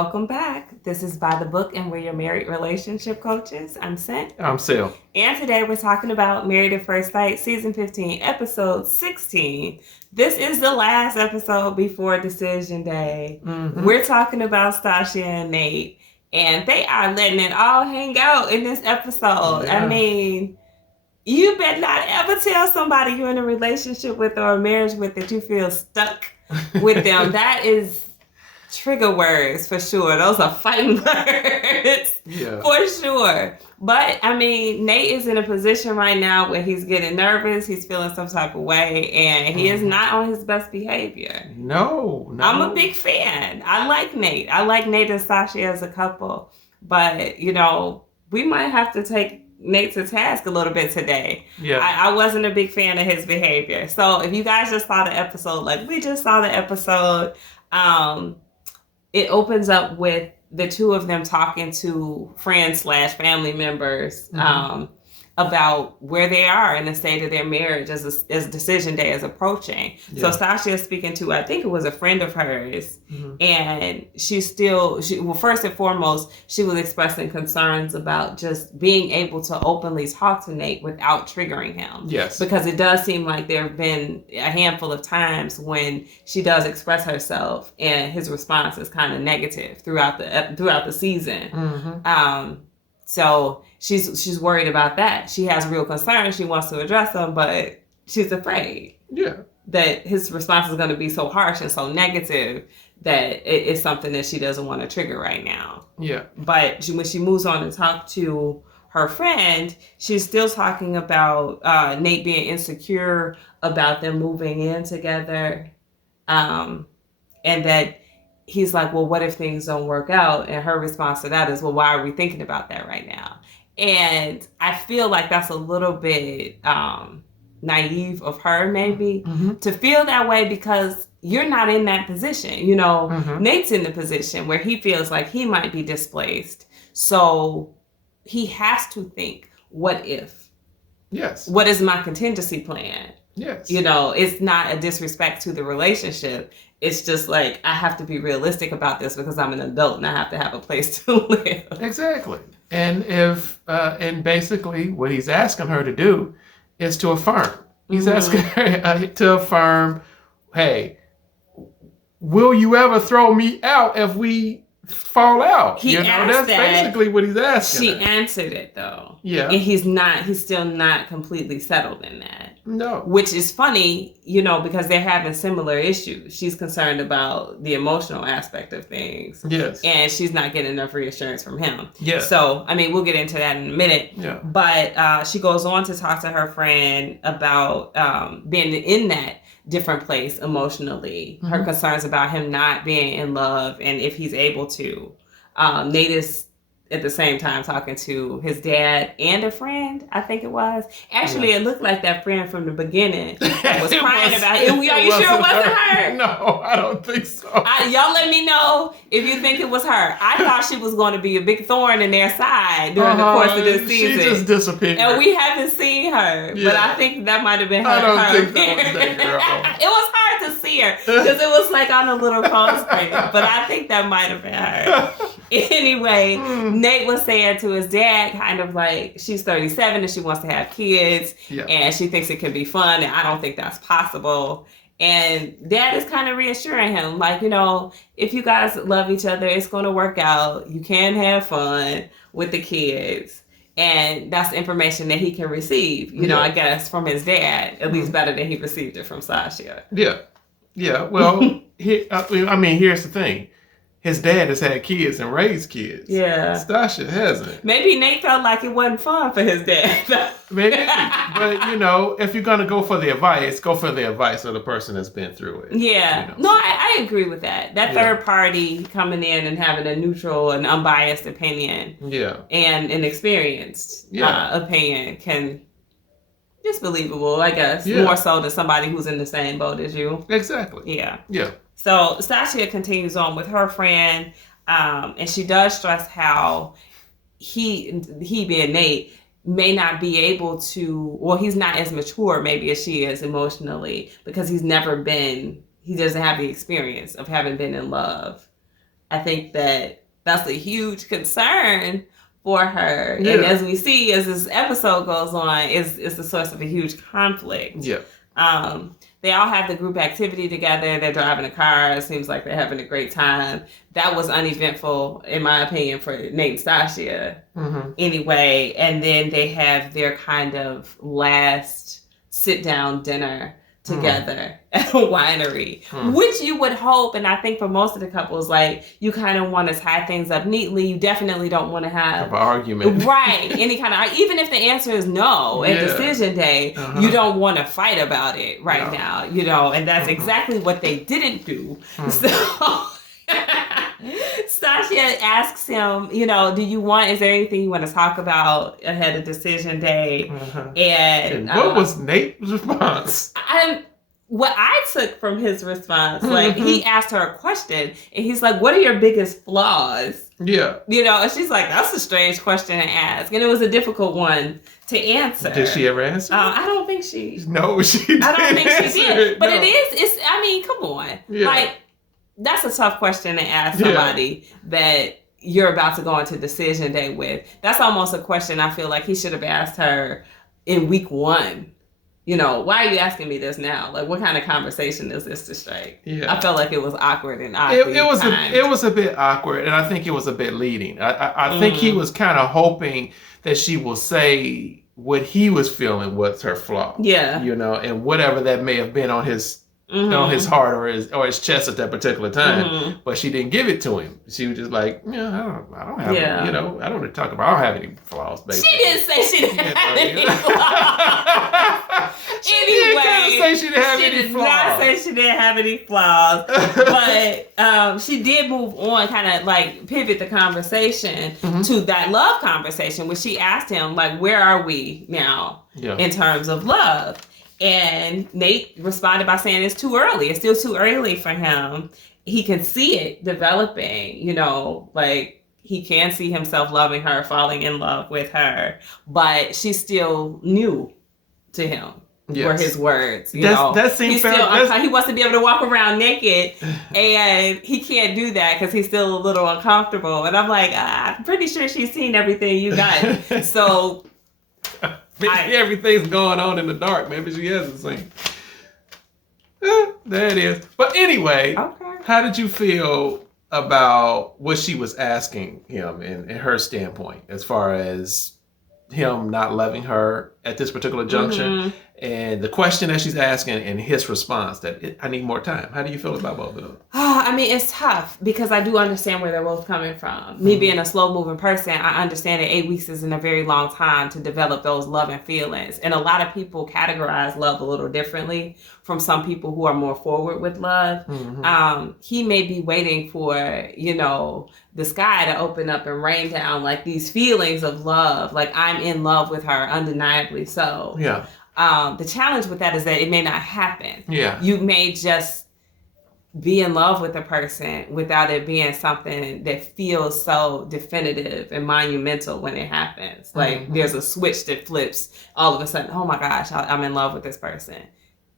Welcome back. This is By the Book, and we're your married relationship coaches. I'm Sent. I'm Sil. And today we're talking about Married at First Sight, Season 15, Episode 16. This is the last episode before Decision Day. Mm-hmm. We're talking about Stacia and Nate, and they are letting it all hang out in this episode. Yeah. I mean, you better not ever tell somebody you're in a relationship with or a marriage with that you feel stuck with them. That is trigger words for sure. Those are fighting words for sure. But I mean, Nate is in a position right now where he's getting nervous. He's feeling some type of way, and he is not on his best behavior. No. I'm a big fan. I like Nate. I like Nate and Stacia as a couple. But, you know, we might have to take Nate to task a little bit today. Yeah. I wasn't a big fan of his behavior. So if you guys just saw the episode, like we just saw the episode, it opens up with the two of them talking to friends / family members about where they are in the state of their marriage as decision day is approaching. Yeah. So Stacia is speaking to, I think it was a friend of hers, and well, first and foremost, she was expressing concerns about just being able to openly talk to Nate without triggering him. Yes. Because it does seem like there have been a handful of times when she does express herself and his response is kind of negative throughout the season. So she's worried about that. She has real concerns. She wants to address them, but she's afraid that his response is going to be so harsh and so negative that it's something that she doesn't want to trigger right now. Yeah. But when she moves on and talks to her friend, she's still talking about Nate being insecure about them moving in together, and that he's like, well, what if things don't work out? And her response to that is, well, why are we thinking about that right now? And I feel like that's a little bit naive of her, maybe, to feel that way, because you're not in that position. You know, Nate's in the position where he feels like he might be displaced. So he has to think, what if? Yes. What is my contingency plan? Yes. You know, it's not a disrespect to the relationship. It's just like, I have to be realistic about this because I'm an adult and I have to have a place to live. Exactly. And and basically what he's asking her to do is to affirm. He's asking her to affirm, hey, will you ever throw me out if we fall out? That's basically what he's asking. She answered it though. Yeah. And he's still not completely settled in that. No. Which is funny, you know, because they're having similar issues. She's concerned about the emotional aspect of things. Yes. And she's not getting enough reassurance from him. Yes. So, I mean, we'll get into that in a minute. Yeah. But she goes on to talk to her friend about being in that different place emotionally. Her concerns about him not being in love and if he's able to. Nate is at the same time talking to his dad and a friend, I think it was. Actually, it looked like that friend from the beginning was crying about it. Are you sure it wasn't her? No, I don't think so. Y'all let me know if you think it was her. I thought she was going to be a big thorn in their side during the course of this season. She just disappeared. And we haven't seen her. Yeah. But I think that might have been her. I don't think that was that girl. It was hard to see her because it was like on a little phone screen. But I think that might have been her. Anyway, Nate was saying to his dad, kind of like, she's 37 and she wants to have kids, and she thinks it can be fun, and I don't think that's possible. And dad is kind of reassuring him, like, you know, if you guys love each other, it's going to work out. You can have fun with the kids. And that's the information that he can receive, you know, I guess, from his dad, at least better than he received it from Stacia. Yeah. Yeah. Well, I mean, here's the thing. His dad has had kids and raised kids. Yeah. Stacia hasn't. Maybe Nate felt like it wasn't fun for his dad. Maybe. But, you know, if you're going to go for the advice of the person that's been through it. Yeah. You know, no, I agree with that. That third party coming in and having a neutral and unbiased opinion. Yeah. And an experienced opinion can... It's believable, I guess. Yeah. More so than somebody who's in the same boat as you. Exactly. Yeah. Yeah. So Stacia continues on with her friend, and she does stress how he being Nate may not be able to, well, he's not as mature maybe as she is emotionally because he doesn't have the experience of having been in love I think that that's a huge concern for her. Yeah. And as we see, as this episode goes on, is the source of a huge conflict. Yeah. They all have the group activity together. They're driving a car. It seems like they're having a great time. That was uneventful, in my opinion, for Nate and Stacia. Anyway, and then they have their kind of last sit-down dinner together at a winery, which you would hope, and I think for most of the couples, like, you kind of want to tie things up neatly. You definitely don't want to have an argument, right? Any kind of, even if the answer is no at decision day, you don't want to fight about it now, you know, and that's exactly what they didn't do. So Stacia asks him, you know, is there anything you want to talk about ahead of decision day? And what was Nate's response? What I took from his response, like, he asked her a question, and he's like, what are your biggest flaws? Yeah. You know, and she's like, that's a strange question to ask. And it was a difficult one to answer. Did she ever answer? I don't think she. No, she didn't. I don't think she did. It, but no. I mean, come on. Yeah. Like, that's a tough question to ask somebody that you're about to go into decision day with. That's almost a question I feel like he should have asked her in week 1. You know, why are you asking me this now? Like, what kind of conversation is this to strike? Yeah. I felt like it was awkward and it was a bit awkward, and I think it was a bit leading. I think he was kind of hoping that she will say what he was feeling was her flaw. Yeah. You know, and whatever that may have been on his on his heart or his chest at that particular time, but she didn't give it to him. She was just like, yeah, I don't have, you know, I don't want to talk about. I don't have any flaws, basically. She didn't say she didn't have any flaws. Anyway, she did not say she didn't have any flaws, but she did move on, kind of like pivot the conversation to that love conversation, where she asked him, like, where are we now in terms of love? And Nate responded by saying it's too early. It's still too early for him. He can see it developing, you know, like, he can see himself loving her, falling in love with her, but she's still new to him. Yes. Were his words. That seems fair. He wants to be able to walk around naked, and he can't do that because he's still a little uncomfortable. And I'm like, I'm pretty sure she's seen everything you got. So everything's going on in the dark. Maybe she hasn't seen. There it is. But anyway, how did you feel about what she was asking him and her standpoint as far as him not loving her at this particular junction, and the question that she's asking and his response that I need more time? How do you feel about both of them? I mean, it's tough because I do understand where they're both coming from. Me being a slow moving person, I understand that 8 weeks isn't a very long time to develop those love and feelings. And a lot of people categorize love a little differently from some people who are more forward with love. He may be waiting for, you know, the sky to open up and rain down, like, these feelings of love. Like, I'm in love with her, undeniably so. Yeah. The challenge with that is that it may not happen. Yeah. You may just be in love with a person without it being something that feels so definitive and monumental when it happens. Like, there's a switch that flips all of a sudden. Oh my gosh, I'm in love with this person.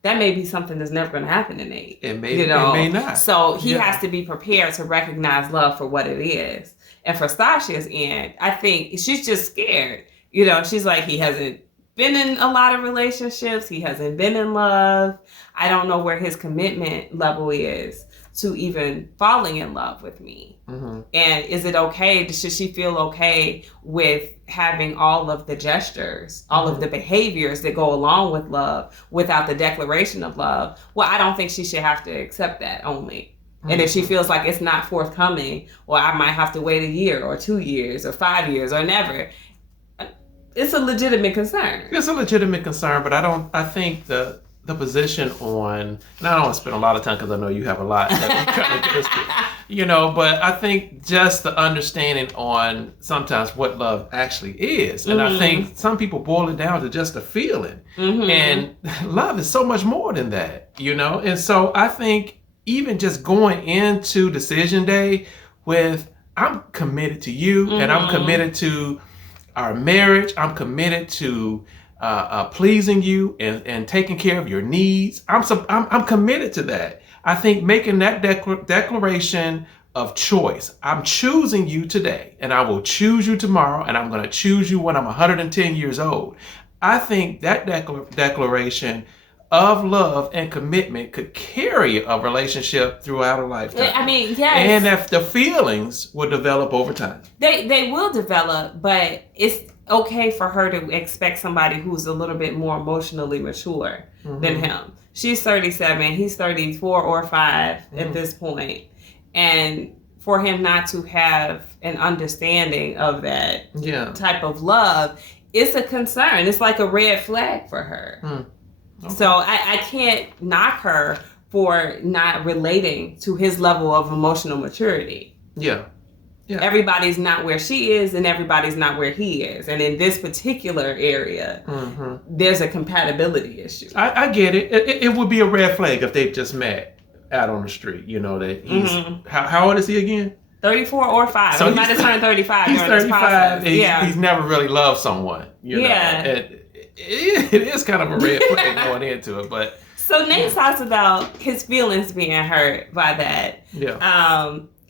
That may be something that's never going to happen to Nate. It may not. So he has to be prepared to recognize love for what it is. And for Stacia's end, I think she's just scared. You know, she's like, he hasn't been in a lot of relationships. He hasn't been in love. I don't know where his commitment level is to even falling in love with me. And is it okay? Should she feel okay with having all of the gestures, all of the behaviors that go along with love without the declaration of love? Well, I don't think she should have to accept that only. And if she feels like it's not forthcoming, well, I might have to wait 1 year or 2 years or 5 years or never. It's a legitimate concern. It's a legitimate concern, but I think the position on, and I don't want to spend a lot of time because I know you have a lot that you're trying to get us to, you know, but I think just the understanding on sometimes what love actually is. And I think some people boil it down to just a feeling. And love is so much more than that, you know? And so I think even just going into decision day with, I'm committed to you and I'm committed to our marriage. I'm committed to pleasing you and taking care of your needs. I'm committed to that. I think making that declaration of choice. I'm choosing you today, and I will choose you tomorrow, and I'm going to choose you when I'm 110 years old. I think that declaration of love and commitment could carry a relationship throughout a lifetime. I mean, yes. And if the feelings will develop over time. They will develop, but it's okay for her to expect somebody who's a little bit more emotionally mature than him. She's 37, he's 34 or 5 at this point. And for him not to have an understanding of that type of love, it's a concern. It's like a red flag for her. Okay. So I can't knock her for not relating to his level of emotional maturity. Yeah. Everybody's not where she is, and everybody's not where he is. And in this particular area, there's a compatibility issue. I get it. It would be a red flag if they just met out on the street. You know, that he's... How old is he again? 34 or 5. So he might have turned 35 he's during 35. This process. He's never really loved someone. You know? It is kind of a red flag going into it. But so Nate talks about his feelings being hurt by that.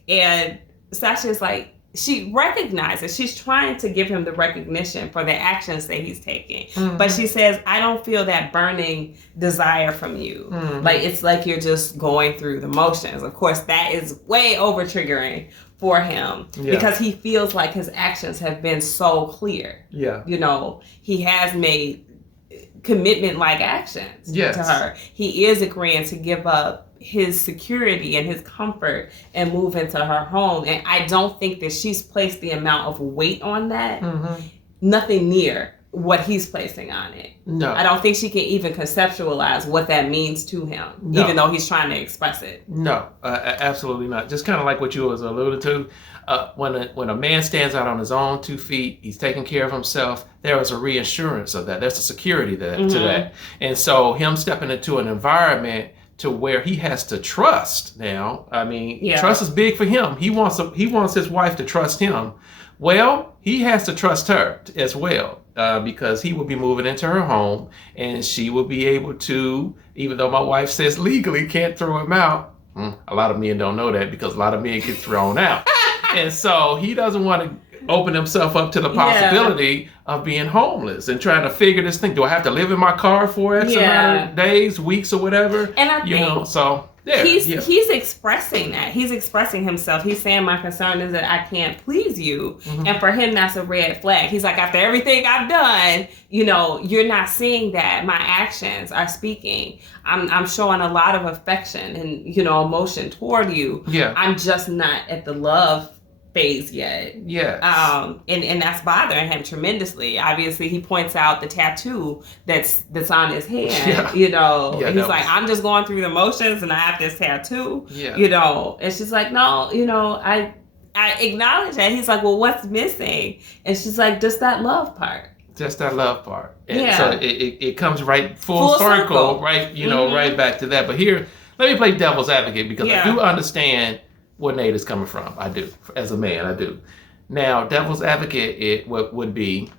And Stacia is like, she recognizes, she's trying to give him the recognition for the actions that he's taking. But she says, I don't feel that burning desire from you. Like, it's like you're just going through the motions. Of course, that is way over triggering for him because he feels like his actions have been so clear. You know, he has made commitment-like actions to her. He is agreeing to give up his security and his comfort and move into her home. And I don't think that she's placed the amount of weight on that. Nothing near what he's placing on it. No. I don't think she can even conceptualize what that means to him, even though he's trying to express it. No, absolutely not. Just kind of like what you was alluding to. When a man stands out on his own 2 feet, he's taking care of himself, there is a reassurance of that. There's a security to that. And so him stepping into an environment to where he has to trust now. I mean, trust is big for him. He wants his wife to trust him. Well, he has to trust her as well because he will be moving into her home and she will be able to, even though my wife says legally can't throw him out. A lot of men don't know that because a lot of men get thrown out. And so he doesn't want to open himself up to the possibility of being homeless and trying to figure this thing. Do I have to live in my car for X amount of days, weeks, or whatever? And I think he's expressing that. He's expressing himself. He's saying, my concern is that I can't please you. And for him, that's a red flag. He's like, after everything I've done, you know, you're not seeing that. My actions are speaking. I'm showing a lot of affection and, you know, emotion toward you. I'm just not at the love phase yet. And that's bothering him tremendously. Obviously, he points out the tattoo that's on his hand. You know, and he's like, I'm just going through the motions and I have this tattoo. You know, and she's like, no, you know, I acknowledge that. He's like, well, what's missing? And she's like, just that love part. Just that love part. And so it comes right full circle, right? You know, right back to that. But here, let me play devil's advocate because I do understand where Nate is coming from. I do. As a man, I do. Now, devil's advocate would be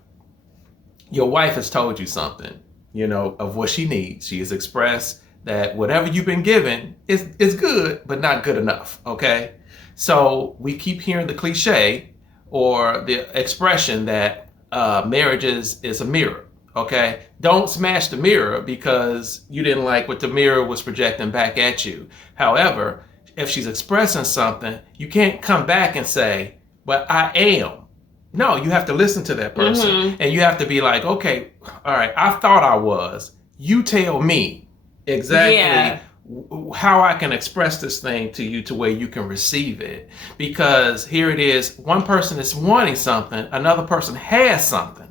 your wife has told you something, you know, of what she needs. She has expressed that whatever you've been given is good, but not good enough, okay? So we keep hearing the cliche or the expression that marriage is a mirror, okay? Don't smash the mirror because you didn't like what the mirror was projecting back at you. However, if she's expressing something, you can't come back and say, but I am. No, you have to listen to that person. And you have to be like, okay, all right, I thought I was. You tell me exactly how I can express this thing to you to where you can receive it. Because here it is, one person is wanting something, another person has something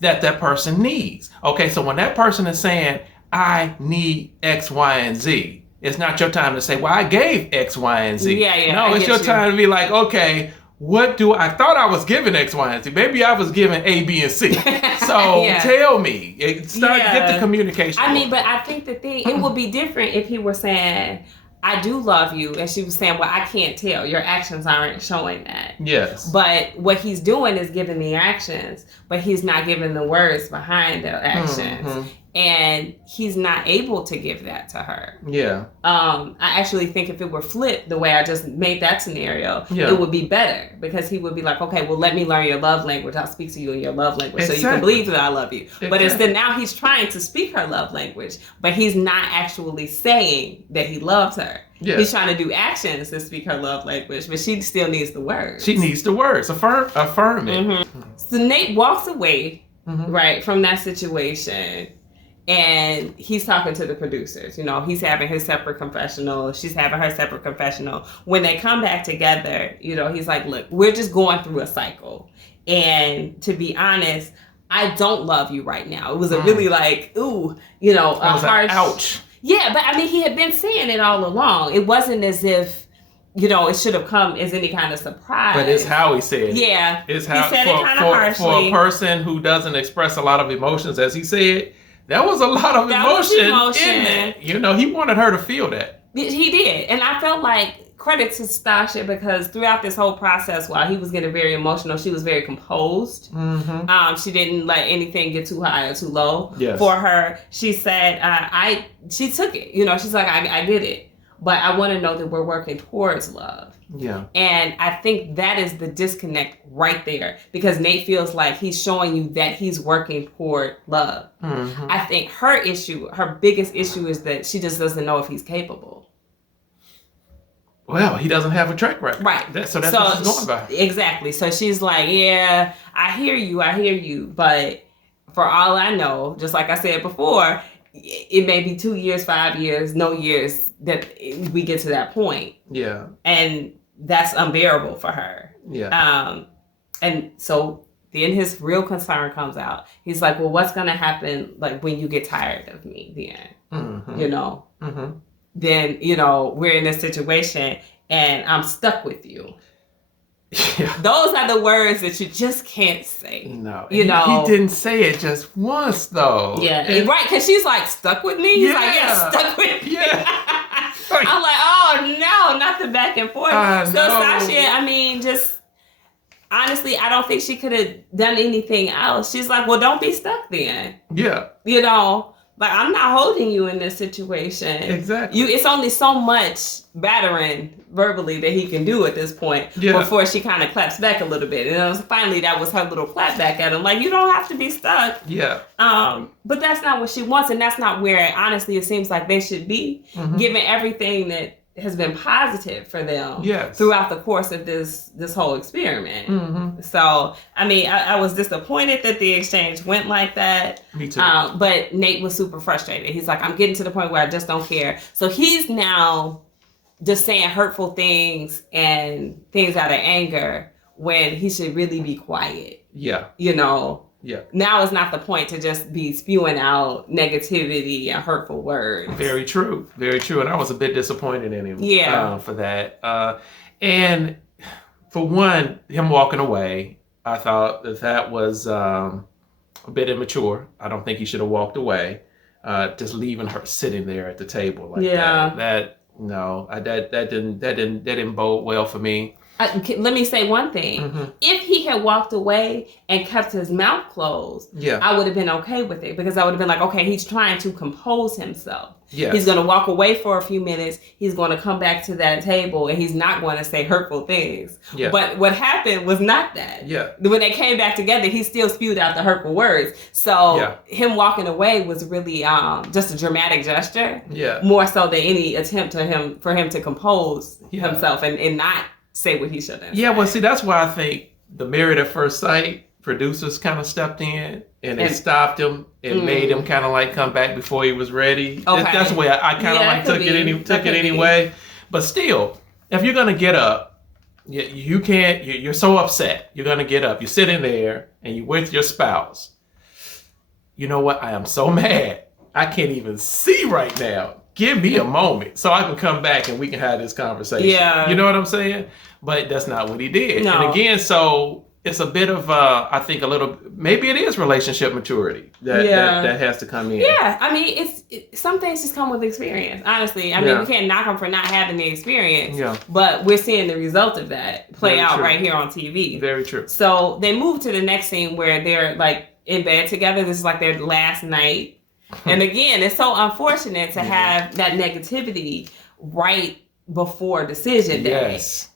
that person needs. Okay, so when that person is saying, I need X, Y, and Z, it's not your time to say, well, I gave X, Y, and Z. No, it's your time to be like, okay, I thought I was giving X, Y, and Z. Maybe I was giving A, B, and C. So tell me. Get the communication. I mean, but I think it would be different if he were saying, I do love you. And she was saying, well, I can't tell. Your actions aren't showing that. Yes. But what he's doing is giving the actions, but he's not giving the words behind the actions. and he's not able to give that to her. Yeah. I actually think if it were flipped the way I just made that scenario, Yeah. it would be better, because he would be like, okay, well, let me learn your love language. I'll speak to you in your love language so you can believe that I love you. But instead, now he's trying to speak her love language, but he's not actually saying that he loves her. Yeah. He's trying to do actions to speak her love language, but she still needs the words. She needs the words. Affirm it. Mm-hmm. So Nate walks away, right, from that situation. And he's talking to the producers. You know, he's having his separate confessional. She's having her separate confessional. When they come back together, you know, he's like, look, we're just going through a cycle. And to be honest, I don't love you right now. It was a really like, ooh, you know, a harsh. Ouch. Yeah, but I mean, he had been saying it all along. It wasn't as if, you know, it should have come as any kind of surprise. But it's how he said it. Yeah. It's how, he said it kind of harshly. For a person who doesn't express a lot of emotions, as he said, that was a lot of emotion in that. You know, he wanted her to feel that. He did. And I felt like, credit to Stacia, because throughout this whole process, while he was getting very emotional, she was very composed. She didn't let anything get too high or too low for her. She said, she took it. You know, she's like, I did it. But I want to know that we're working towards love. Yeah. And I think that is the disconnect right there, because Nate feels like he's showing you that he's working toward love. I think her biggest issue is that she just doesn't know if he's capable. Well, he doesn't have a track record. Right. So that's what she's going by. Exactly. So she's like, yeah, I hear you. But for all I know, just like I said before, it may be 2 years, 5 years, no years that we get to that point. Yeah. And that's unbearable for her. Yeah. And so then his real concern comes out. He's like, well, what's going to happen like when you get tired of me then? You know? Then, you know, we're in this situation and I'm stuck with you. Yeah. Those are the words that you just can't say. No. You know? He didn't say it just once, though. Yeah. Right, because she's like, stuck with me? He's like, yeah, stuck with me. Yeah. I'm like, oh, no, not the back and forth. So Stacia, I mean, just honestly, I don't think she could have done anything else. She's like, well, don't be stuck then. Yeah. You know? Like, I'm not holding you in this situation. Exactly. It's only so much battering verbally that he can do at this point before she kind of claps back a little bit. And finally, that was her little clap back at him. Like, you don't have to be stuck. Yeah. But that's not what she wants. And that's not where, honestly, it seems like they should be, given everything that has been positive for them throughout the course of this whole experiment. So, I mean, I was disappointed that the exchange went like that. Me too. But Nate was super frustrated. He's like, I'm getting to the point where I just don't care. So he's now just saying hurtful things and things out of anger when he should really be quiet. Yeah. You know? Yeah. Now is not the point to just be spewing out negativity and hurtful words. Very true. Very true. And I was a bit disappointed in him for that. And for one, him walking away, I thought that was a bit immature. I don't think he should have walked away. Just leaving her sitting there at the table like that. That didn't bode well for me. Let me say one thing. If he had walked away and kept his mouth closed, I would have been okay with it, because I would have been like, okay, he's trying to compose himself. Yes. He's going to walk away for a few minutes. He's going to come back to that table and he's not going to say hurtful things. Yeah. But what happened was not that. Yeah. When they came back together, he still spewed out the hurtful words. So him walking away was really just a dramatic gesture. Yeah. More so than any attempt for him to compose himself and not say what he shouldn't. Yeah, well, see, that's why I think the Married at First Sight producers kind of stepped in and they stopped him and made him kind of like come back before he was ready. Okay. That's the way I kind of like took it anyway. But still, if you're gonna get up, you can't. You're so upset. You're gonna get up. You're sitting there and you're with your spouse. You know what? I am so mad. I can't even see right now. Give me a moment so I can come back and we can have this conversation. Yeah. You know what I'm saying? But that's not what he did. No. And again, so it's a bit of, I think maybe it is relationship maturity that has to come in. Yeah. I mean, some things just come with experience, honestly. I mean, we can't knock them for not having the experience. Yeah. But we're seeing the result of that play out right here on TV. Very true. So they move to the next scene where they're like in bed together. This is like their last night. And again, it's so unfortunate to have that negativity right before decision day. Yes.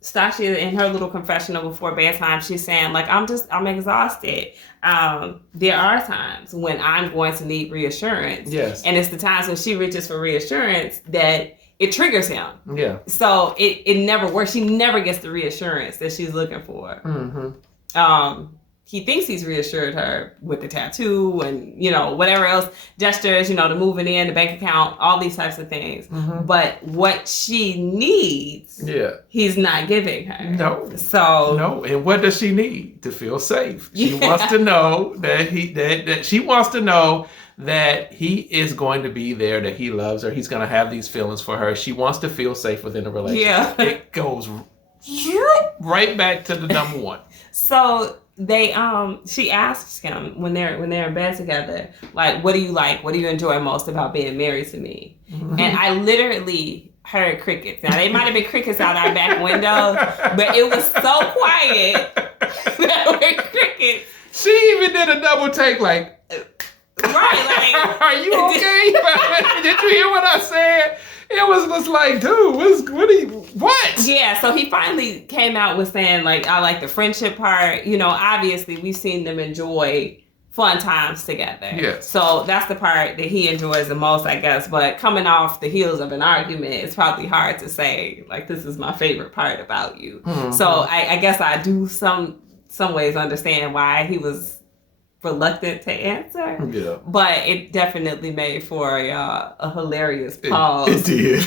Stacia, in her little confessional before bedtime, she's saying, like, I'm exhausted. There are times when I'm going to need reassurance. Yes. And it's the times when she reaches for reassurance that it triggers him. Yeah. So it never works. She never gets the reassurance that she's looking for. Mm-hmm. He thinks he's reassured her with the tattoo and, whatever else, gestures, the moving in, the bank account, all these types of things. Mm-hmm. But what she needs, he's not giving her. No. So no. And what does she need? To feel safe. She wants to know that she wants to know that he is going to be there, that he loves her. He's going to have these feelings for her. She wants to feel safe within a relationship. Yeah. It goes right back to the number one. So she asks him when they're in bed together, like, what do you like? What do you enjoy most about being married to me? Mm-hmm. And I literally heard crickets. Now, they might have been crickets out our back window, but it was so quiet that were crickets. She even did a double take, like, right, like, are you okay? Did you hear what I said? It was just like, dude, what? Yeah, so he finally came out with saying, like, I like the friendship part. Obviously, we've seen them enjoy fun times together. Yes. So that's the part that he enjoys the most, I guess. But coming off the heels of an argument, it's probably hard to say, like, this is my favorite part about you. Mm-hmm. So I guess I do some ways understand why he was reluctant to answer. Yeah. But it definitely made for a hilarious pause. It did.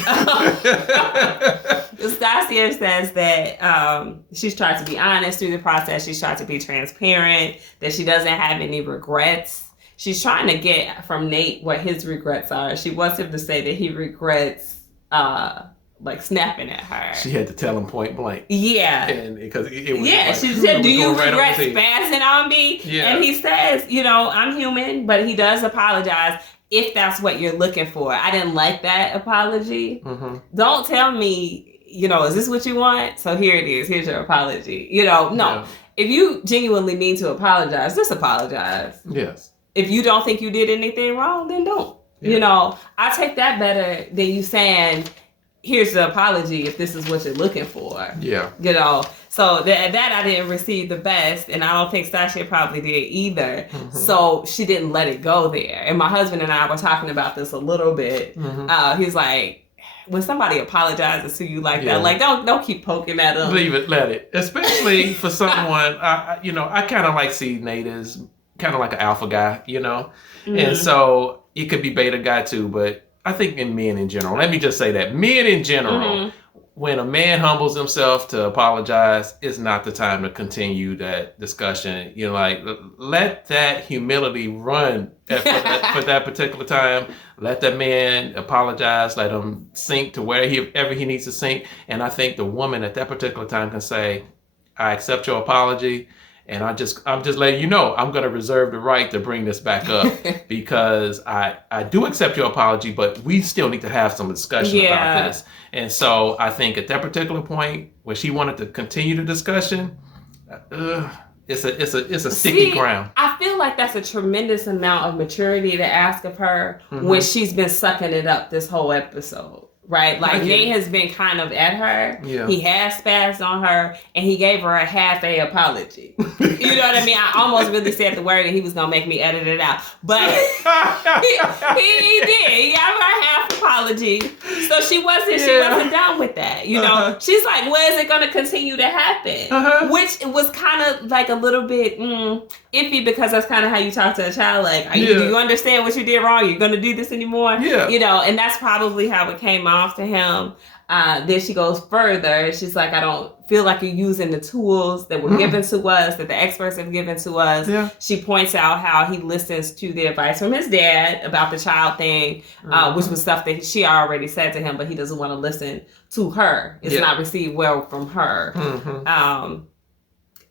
Stacia says that she's tried to be honest through the process. She's tried to be transparent, that she doesn't have any regrets. She's trying to get from Nate what his regrets are. She wants him to say that he regrets like snapping at her. She had to tell him point blank. Yeah. And because it was she said, do you regret spazzing on me? Yeah. And he says, I'm human, but he does apologize if that's what you're looking for. I didn't like that apology. Mm-hmm. Don't tell me, is this what you want? So here it is. Here's your apology. No. Yeah. If you genuinely mean to apologize, just apologize. Yes. If you don't think you did anything wrong, then don't. Yeah. I take that better than you saying, here's the apology if this is what you're looking for. Yeah. So that I didn't receive the best, and I don't think Stacia probably did either. Mm-hmm. So she didn't let it go there. And my husband and I were talking about this a little bit. Mm-hmm. He's like, when somebody apologizes to you like that, like don't keep poking at them. Leave it, let it. Especially for someone, I kind of like see Nate as kind of like an alpha guy, Mm-hmm. And so it could be beta guy too, but I think in men in general, let me just say that men in general, mm-hmm. when a man humbles himself to apologize, it's not the time to continue that discussion. Let that humility run for that particular time. Let that man apologize. Let him sink to wherever he needs to sink. And I think the woman at that particular time can say, I accept your apology. And I'm just letting you know, I'm going to reserve the right to bring this back up because I do accept your apology, but we still need to have some discussion about this. And so I think at that particular point where she wanted to continue the discussion, it's a sticky ground. I feel like that's a tremendous amount of maturity to ask of her mm-hmm. when she's been sucking it up this whole episode. Right? Like, Nate has been kind of at her. Yeah. He has spazzed on her, and he gave her a half-a apology. You know what I mean? I almost really said the word, and he was going to make me edit it out. But he did. He gave her a half apology. So she wasn't done with that. She's like, when is it going to continue to happen? Uh-huh. Which was kind of like a little bit iffy because that's kind of how you talk to a child. Like, do you understand what you did wrong? You're going to do this anymore? Yeah. And that's probably how it came off to him. Then she goes further. She's like, I don't feel like you're using the tools that were given to us, that the experts have given to us. Yeah. She points out how he listens to the advice from his dad about the child thing, which was stuff that she already said to him, but he doesn't want to listen to her. It's not received well from her. Mm-hmm.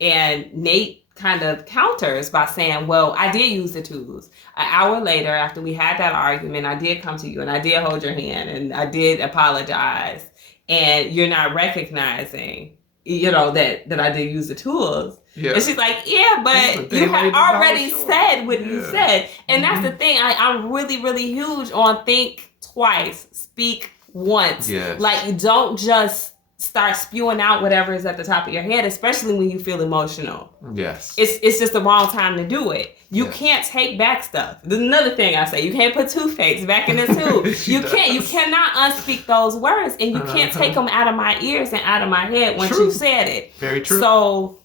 And Nate kind of counters by saying, well, I did use the tools. An hour later, after we had that argument, I did come to you and I did hold your hand and I did apologize. And you're not recognizing that I did use the tools. Yeah. And she's like, yeah, but you had already said what you said. And that's the thing. I'm really, really huge on think twice, speak once. Yes. Like, you don't just start spewing out whatever is at the top of your head, especially when you feel emotional. Yes. It's just the wrong time to do it. You can't take back stuff. There's another thing I say. You can't put toothpaste back in the tube. You cannot unspeak those words, and you can't take them out of my ears and out of my head once you've said it. Very true. So,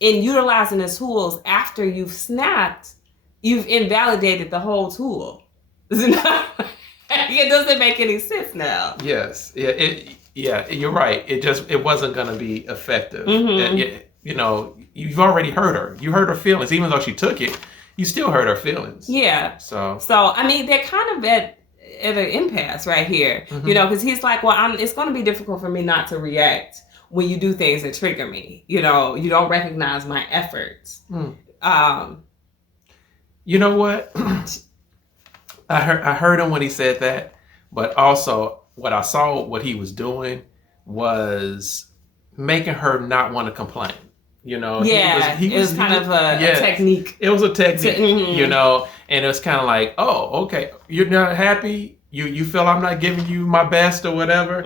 in utilizing the tools after you've snapped, you've invalidated the whole tool. It doesn't make any sense now. Yes. Yeah, you're right. It wasn't going to be effective. You've already hurt her. You hurt her feelings. Even though she took it, you still hurt her feelings. Yeah. So I mean, they're kind of at an impasse right here. Because he's like, well, it's going to be difficult for me not to react when you do things that trigger me. You don't recognize my efforts. You know what? I heard him when he said that, but also what he was doing was making her not want to complain. It was kind of a technique. It was a technique, and it was kind of like, oh, okay, you're not happy. You feel I'm not giving you my best or whatever,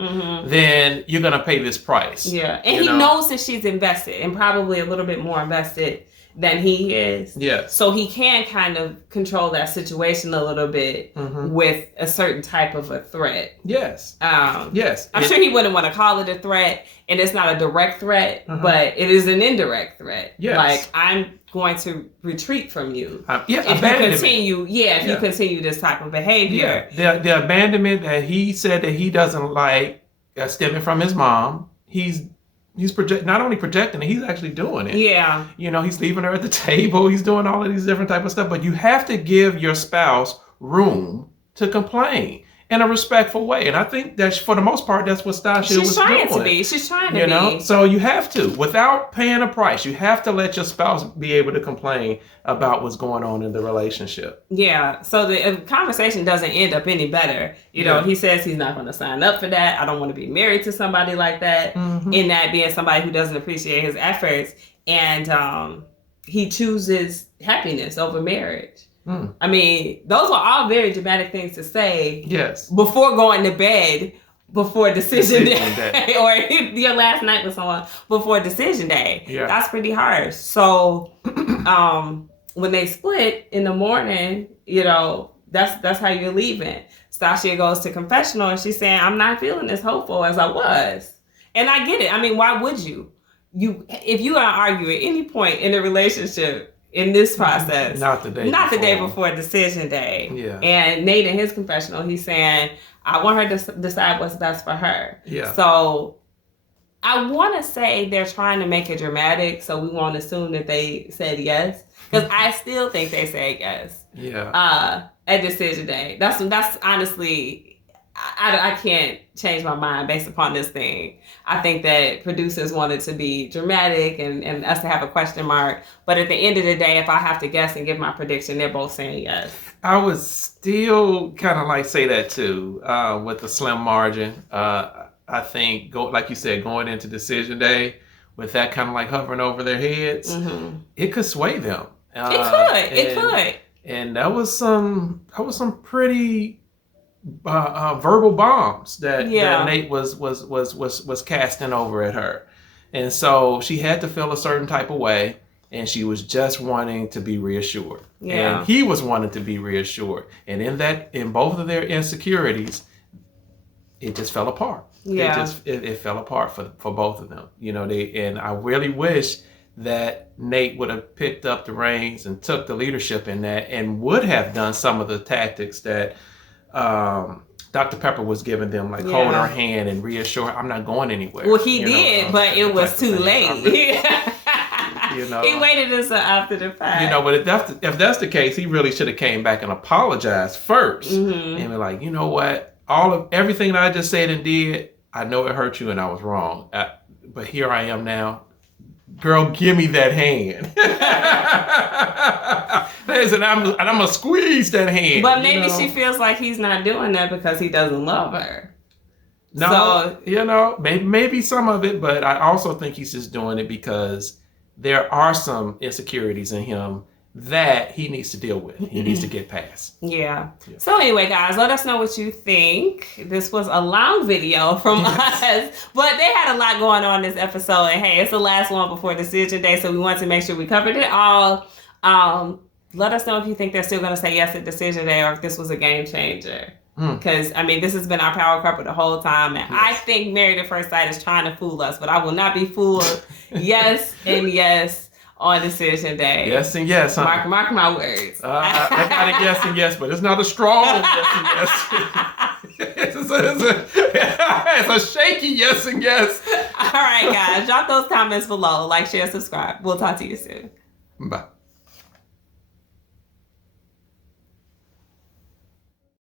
then you're going to pay this price. Yeah, and he knows that she's invested, and probably a little bit more invested than he is. Yes. So he can kind of control that situation a little bit with a certain type of a threat. Yes. Yes. I'm sure he wouldn't want to call it a threat, and it's not a direct threat, but it is an indirect threat. Yes. Like, I'm going to retreat from you. If you continue this type of behavior. Yeah. The abandonment that he said that he doesn't like stemming from his mom, he's not only projecting it, he's actually doing it. Yeah. He's leaving her at the table. He's doing all of these different type of stuff. But you have to give your spouse room to complain in a respectful way. And I think that for the most part, that's what Stacia was doing. She's trying to be. So you have to, without paying a price, you have to let your spouse be able to complain about what's going on in the relationship. Yeah. So the conversation doesn't end up any better. He says he's not going to sign up for that. I don't want to be married to somebody like that. In that being somebody who doesn't appreciate his efforts. And he chooses happiness over marriage. I mean, those are all very dramatic things to say. Yes. Before going to bed, before decision day. Or your last night with someone before decision day. Yeah. That's pretty harsh. So, when they split in the morning, that's how you're leaving. Stacia goes to confessional and she's saying, I'm not feeling as hopeful as I was. And I get it. I mean, why would you? If you are arguing at any point in a relationship, in this process, not the day before decision day. Yeah. And Nate in his confessional, he's saying, I want her to decide what's best for her. Yeah. So I want to say they're trying to make it dramatic, so we won't assume that they said yes, because I still think they said yes. Yeah. At decision day. That's honestly, I can't change my mind based upon this thing. I think that producers wanted to be dramatic and us to have a question mark. But at the end of the day, if I have to guess and give my prediction, they're both saying yes. I would still kind of like say that too, with the slim margin. I think, like you said, going into decision day with that kind of like hovering over their heads, it could sway them. It could. And that was some pretty verbal bombs that Nate was casting over at her. And so she had to feel a certain type of way, and she was just wanting to be reassured. Yeah. And he was wanting to be reassured. And in both of their insecurities, it just fell apart. Yeah. It fell apart for both of them. And I really wish that Nate would have picked up the reins and took the leadership in that and would have done some of the tactics that Dr. Pepper was giving them, like hold her hand and reassure her, I'm not going anywhere. Well, he did, but it was too late. He waited until after the fact. But if that's the case, he really should have came back and apologized first, and be like, you know what, everything that I just said and did, I know it hurt you and I was wrong, but here I am now. Girl, give me that hand. And I'm gonna squeeze that hand. But maybe she feels like he's not doing that because he doesn't love her. No, So, you know, maybe some of it, but I also think he's just doing it because there are some insecurities in him that he needs to deal with. He needs to get past. yeah. So anyway, guys, let us know what you think. This was a long video from us, but they had a lot going on this episode. And hey, it's the last one before decision day, so we want to make sure we covered it all. Let us know if you think they're still going to say yes at decision day or if this was a game changer. Because, I mean, this has been our power couple the whole time. And I think Married at First Sight is trying to fool us, but I will not be fooled. Yes and yes on decision day. Yes and yes. Huh? Mark my words. I got a yes and yes, but it's not a strong yes and yes. It's a shaky yes and yes. All right, guys. Drop those comments below. Like, share, subscribe. We'll talk to you soon. Bye.